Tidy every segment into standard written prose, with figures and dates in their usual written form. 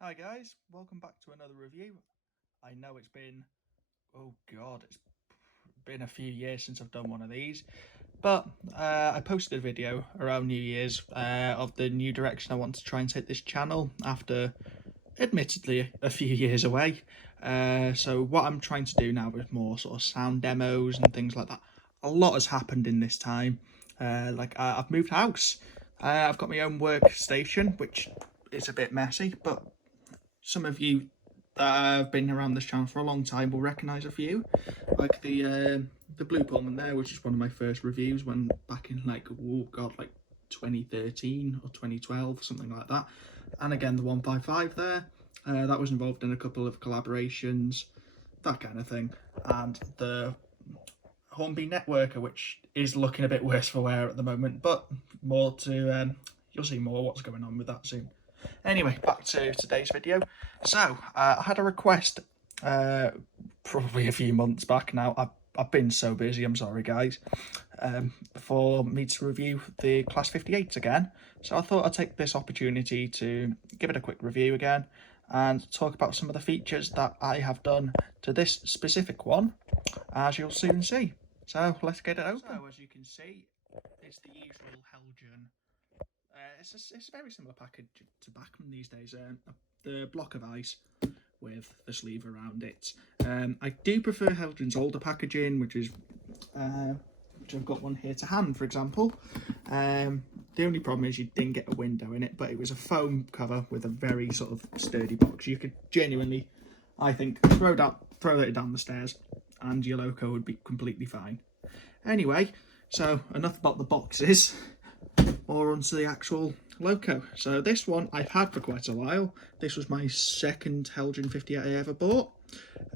Hi guys, welcome back to another review. I know it's been, it's been a few years since I've done one of these, but I posted a video around New Year's of the new direction I want to try and take this channel after, admittedly, a few years away. So what I'm trying to do now is more sort of sound demos and things like that. A lot has happened in this time. I've moved house. I've got my own workstation, which is a bit messy, but some of you that have been around this channel for a long time will recognise a few, like the Blue Pullman there, which is one of my first reviews when back in like 2013 or 2012, something like that. And again the 155 there, that was involved in a couple of collaborations, that kind of thing. And the Hornby Networker, which is looking a bit worse for wear at the moment, but more to you'll see more what's going on with that soon. Anyway, back to today's video. So, I had a request probably a few months back now. I've been so busy, I'm sorry guys, for me to review the Class 58s again. So I thought I'd take this opportunity to give it a quick review again and talk about some of the features that I have done to this specific one, as you'll soon see. So let's get it open. So as you can see, it's the usual Heljan. It's a very similar package to Bachmann these days. The block of ice with the sleeve around it. I do prefer Heljan's older packaging, which I've got one here to hand, for example. The only problem is you didn't get a window in it, but it was a foam cover with a very sort of sturdy box. You could genuinely, I think, throw it down the stairs and your loco would be completely fine. Anyway, so enough about the boxes, more onto the actual loco. So this one I've had for quite a while. This was my second Heljan 58 I ever bought.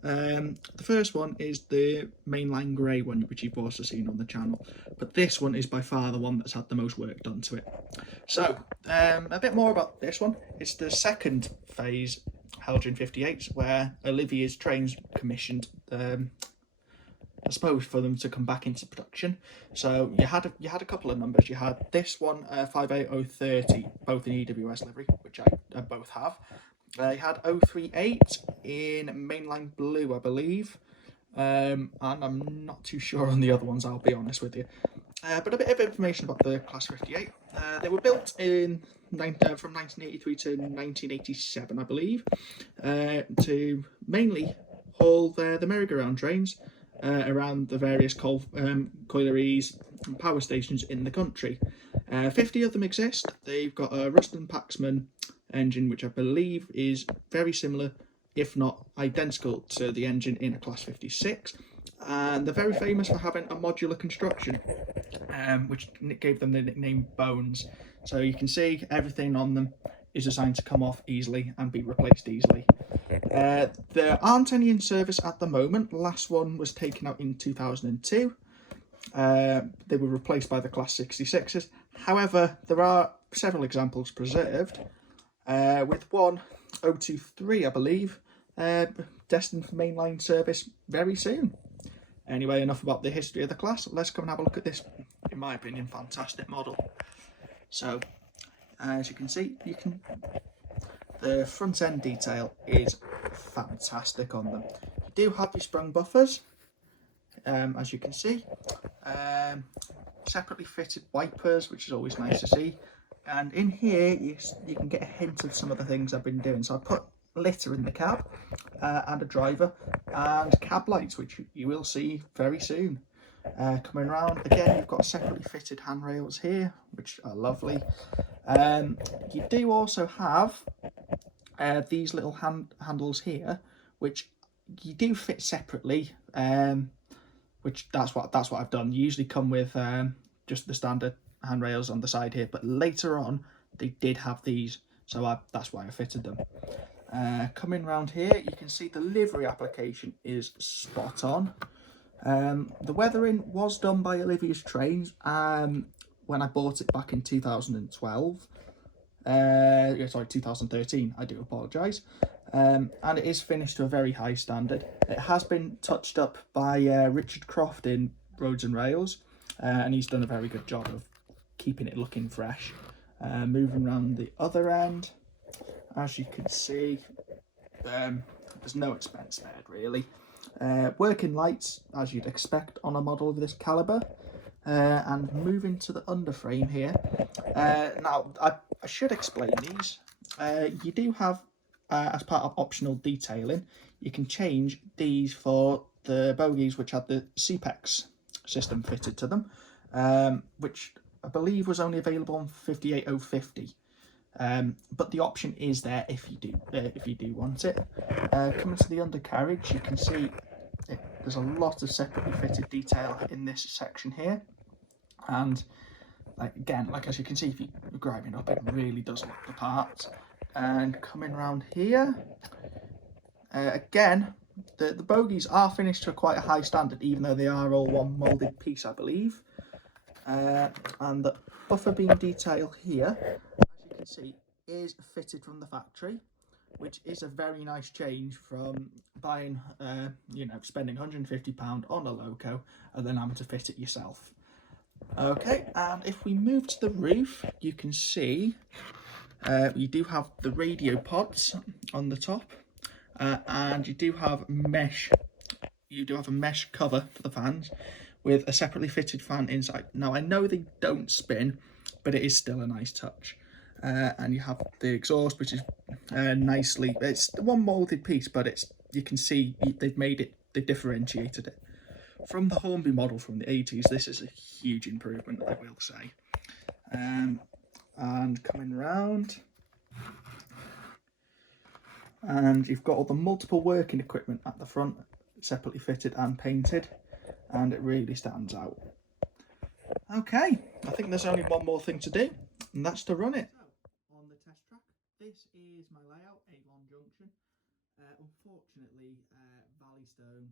The first one is the mainline grey one, which you've also seen on the channel, but this one is by far the one that's had the most work done to it. So a bit more about this one. It's the second phase Heljan 58 where Olivier's trains commissioned, I suppose, for them to come back into production. So you had a couple of numbers. You had this one, 58030, both in EWS livery, which I both have. You had 038 in mainline blue, I believe, and I'm not too sure on the other ones, I'll be honest with you. But a bit of information about the Class 58. They were built from 1983 to 1987, I believe, to mainly haul the merry-go-round trains around the various collieries and power stations in the country. 50 of them exist. They've got a Ruston Paxman engine, which I believe is very similar, if not identical, to the engine in a Class 56. And they're very famous for having a modular construction, which gave them the nickname Bones. So you can see everything on them is designed to come off easily and be replaced easily. There aren't any in service at the moment. The last one was taken out in 2002. They were replaced by the Class 66s. However, there are several examples preserved, with one 023, I believe, destined for mainline service very soon. Anyway, enough about the history of the class. Let's come and have a look at this, in my opinion, fantastic model. So, as you can see, the front end detail is fantastic on them. You do have your sprung buffers, as you can see, separately fitted wipers, which is always nice to see. And in here, you can get a hint of some of the things I've been doing. So I put litter in the cab, and a driver, and cab lights, which you will see very soon. Coming around, again, you've got separately fitted handrails here, which are lovely. You do also have these little handles here, which you do fit separately, which that's what I've done. You usually come with just the standard handrails on the side here, but later on they did have these, so that's why I fitted them. Coming round here, you can see the livery application is spot on. The weathering was done by Olivier's Trains when I bought it back in 2012. Sorry, 2013, I do apologise. And it is finished to a very high standard. It has been touched up by Richard Croft in Roads and Rails, and he's done a very good job of keeping it looking fresh. Moving around the other end, As you can see, there's no expense spared really. Working lights, as you'd expect on a model of this calibre. And moving to the underframe here. Now, I should explain these. You do have, as part of optional detailing, you can change these for the bogies which had the CPEX system fitted to them, which I believe was only available on 58050. But the option is there if you do want it. Coming to the undercarriage, you can see there's a lot of separately fitted detail in this section here, and again, like as you can see, if you grab it up, it really does look the part. And coming around here, again, the bogies are finished to quite a high standard, even though they are all one moulded piece, I believe. And the buffer beam detail here, as you can see, is fitted from the factory, which is a very nice change from buying, spending £150 on a loco and then having to fit it yourself. Okay, and if we move to the roof, you can see you do have the radio pods on the top, and you do have mesh. You do have a mesh cover for the fans with a separately fitted fan inside. Now I know they don't spin, but it is still a nice touch. And you have the exhaust, which is nicely. It's one moulded piece, but you can see they've differentiated it. From the Hornby model from the 80s, this is a huge improvement, I will say. And coming round, and you've got all the multiple working equipment at the front, separately fitted and painted, and it really stands out. Okay, I think there's only one more thing to do, and that's to run it. So, on the test track, this is my layout, Avon Junction. Unfortunately, Valleystone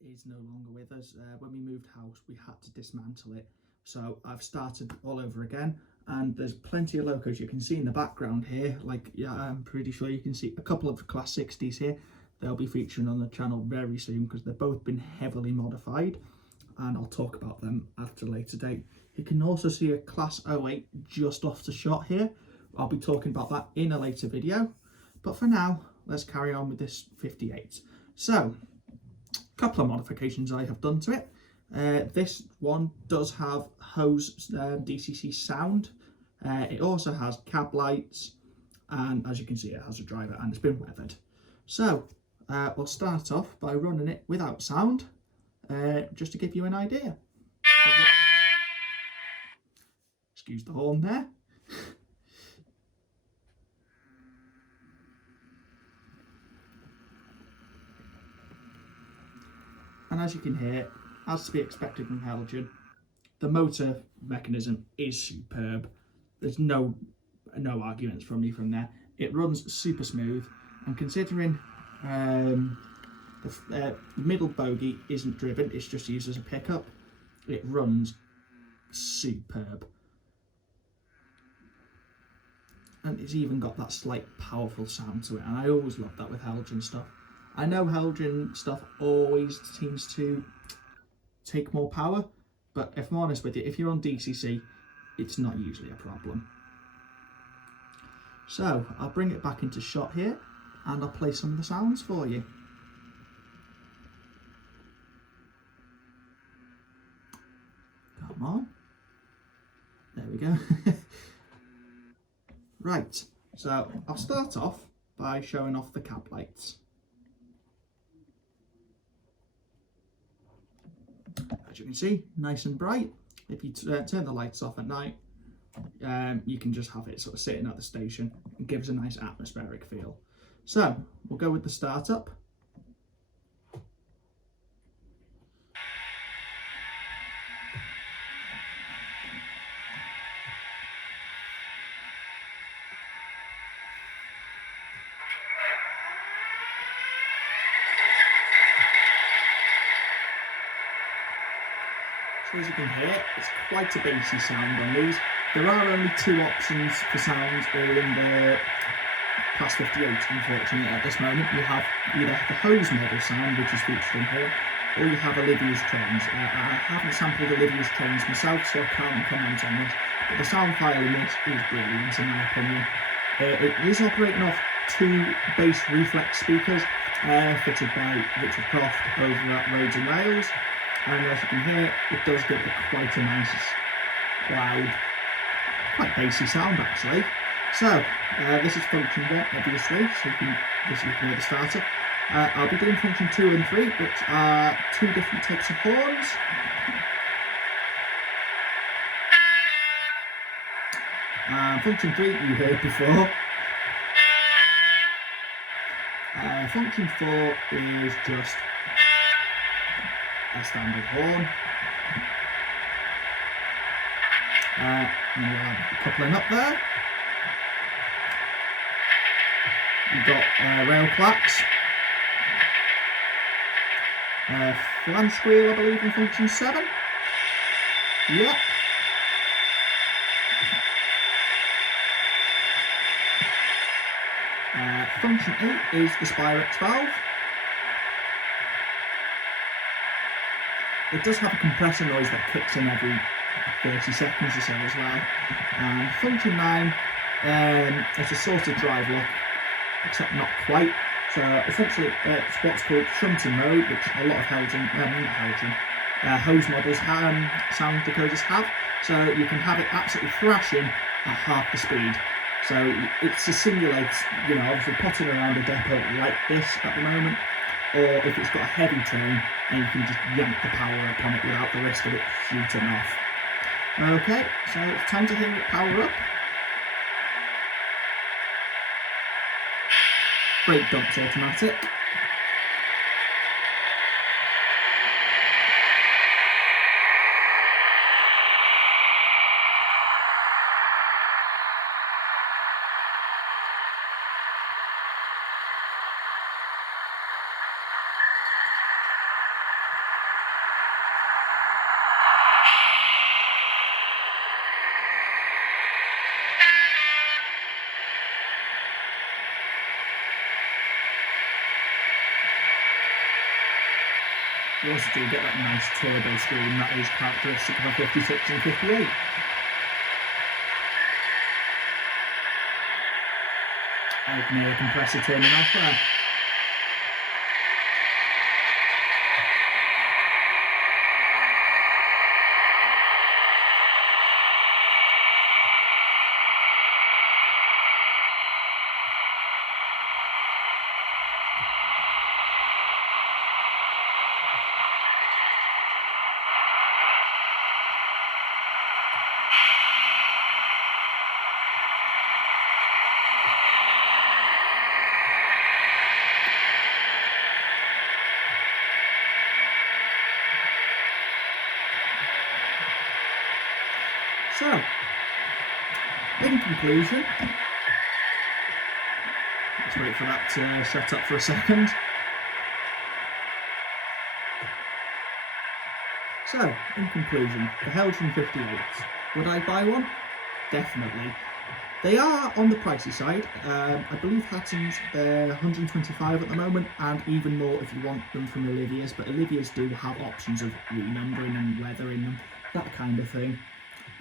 is no longer with us. When we moved house, we had to dismantle it, so I've started all over again, and there's plenty of locos you can see in the background here. I'm pretty sure you can see a couple of Class 60s here. They'll be featuring on the channel very soon because they've both been heavily modified, and I'll talk about them at a later date. You can also see a Class 08 just off the shot here. I'll be talking about that in a later video, but for now, let's carry on with this 58. So, couple of modifications I have done to it. This one does have hose DCC sound. It also has cab lights, and as you can see, it has a driver and it's been weathered. So we'll start off by running it without sound, just to give you an idea. Excuse the horn there. And as you can hear, as to be expected from Heljan, the motor mechanism is superb. There's no arguments from me from there. It runs super smooth, and considering the middle bogie isn't driven, it's just used as a pickup, it runs superb. And it's even got that slight powerful sound to it, and I always love that with Heljan stuff. I know Heljan stuff always seems to take more power, but if I'm honest with you, if you're on DCC, it's not usually a problem. So I'll bring it back into shot here, and I'll play some of the sounds for you. Come on. There we go. Right, so I'll start off by showing off the cab lights. As you can see, nice and bright. If you turn the lights off at night, you can just have it sort of sitting at the station and gives a nice atmospheric feel. So we'll go with the startup. So as you can hear, it's quite a bassy sound on these. There are only two options for sounds all in the Class 58, unfortunately, at this moment. You have either the hose model sound, which is featured in here, or you have Olivia's Trains. I haven't sampled Olivia's Trains myself, so I can't comment on this, but the sound file in this is brilliant in my opinion. It is operating off 2 bass reflex speakers fitted by Richard Croft over at Roads and Rails, and as you can hear, it does give it quite a nice, loud, quite bassy sound actually. So this is function 1, obviously, so you can hear the starter. I'll be doing function 2 and 3, which are 2 different types of horns. Function 3 you heard before. Function 4 is just a standard horn. And we'll have a coupling up there. You've got rail clacks. Flange squeal, I believe, in function 7. Yep. Function 8 is the Spirex valve. It does have a compressor noise that kicks in every 30 seconds or so as well. And function 9 is a sort of drive lock, except not quite. So essentially it's what's called shunting mode, which a lot of hose models sound decoders have. So you can have it absolutely thrashing at half the speed. So it's to simulate, obviously potting around a depot like this at the moment, or if it's got a heavy train and you can just yank the power up on it without the risk of it shooting off. Okay, so it's time to hear it power up. Brake dump's automatic. You also do get that nice turbo scream that is characteristic of a 56 and 58. I can hear the compressor turning off there. So, in conclusion, let's wait for that to set up for a second. So, in conclusion, the Heljan 58. Would I buy one? Definitely. They are on the pricey side. I believe Hatton's, they're 125 at the moment, and even more if you want them from Olivia's, but Olivia's do have options of renumbering and weathering them, that kind of thing.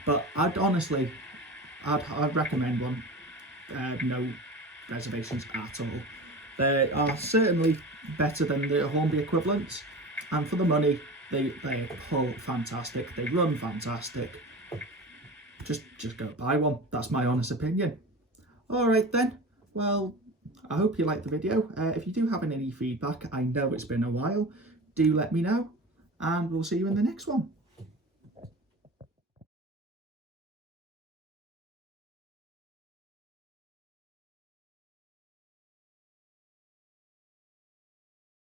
But I'd recommend one. No reservations at all. They are certainly better than the Hornby equivalents, and for the money, they pull fantastic. They run fantastic. Just go buy one. That's my honest opinion. All right then. Well, I hope you liked the video. If you do have any feedback, I know it's been a while. Do let me know, and we'll see you in the next one.